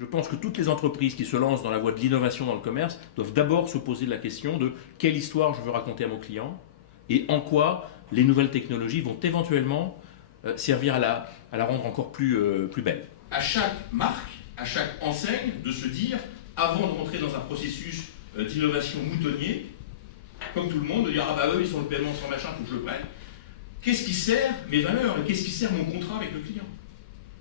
Je pense que toutes les entreprises qui se lancent dans la voie de l'innovation dans le commerce doivent d'abord se poser la question de quelle histoire je veux raconter à mon client et en quoi les nouvelles technologies vont éventuellement servir à la rendre encore plus belle. À chaque marque, à chaque enseigne, de se dire, avant de rentrer dans un processus d'innovation moutonnier, comme tout le monde, de dire « Ah bah eux, ils sont le paiement sans machin, faut que je le prenne ». Qu'est-ce qui sert mes valeurs et qu'est-ce qui sert mon contrat avec le client?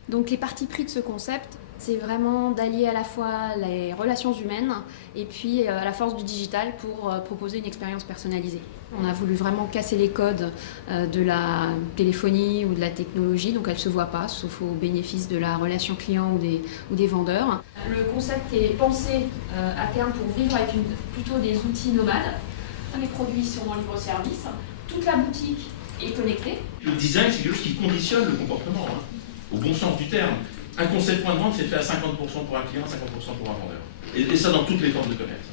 Donc les parties pris de ce concept, c'est vraiment d'allier à la fois les relations humaines et puis à la force du digital pour proposer une expérience personnalisée. On a voulu vraiment casser les codes de la téléphonie ou de la technologie, donc elle ne se voit pas, sauf au bénéfice de la relation client ou des vendeurs. Le concept est pensé à terme pour vivre avec plutôt des outils nomades. Les produits sont en libre-service, toute la boutique est connectée. Le design, c'est quelque chose qui conditionne le comportement, au bon sens du terme. Un concept point de vente, c'est fait à 50% pour un client, 50% pour un vendeur. Et ça dans toutes les formes de commerce.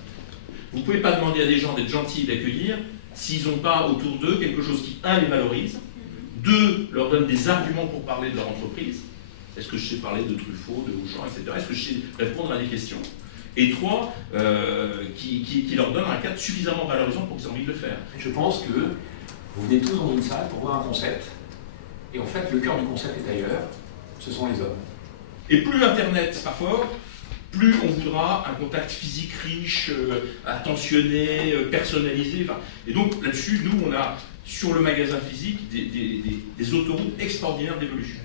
Vous ne pouvez pas demander à des gens d'être gentils et d'accueillir s'ils n'ont pas autour d'eux quelque chose qui, un, les valorise, deux, leur donne des arguments pour parler de leur entreprise. Est-ce que je sais parler de Truffaut, de Auchan, etc. Est-ce que je sais répondre à des questions? Et trois, qui leur donne un cadre suffisamment valorisant pour qu'ils aient envie de le faire. Je pense que vous venez tous dans une salle pour voir un concept, et en fait, le cœur du concept est ailleurs, ce sont les hommes. Et plus Internet sera fort, plus on voudra un contact physique riche, attentionné, personnalisé. Et donc là-dessus, nous, on a sur le magasin physique des autoroutes extraordinaires d'évolution.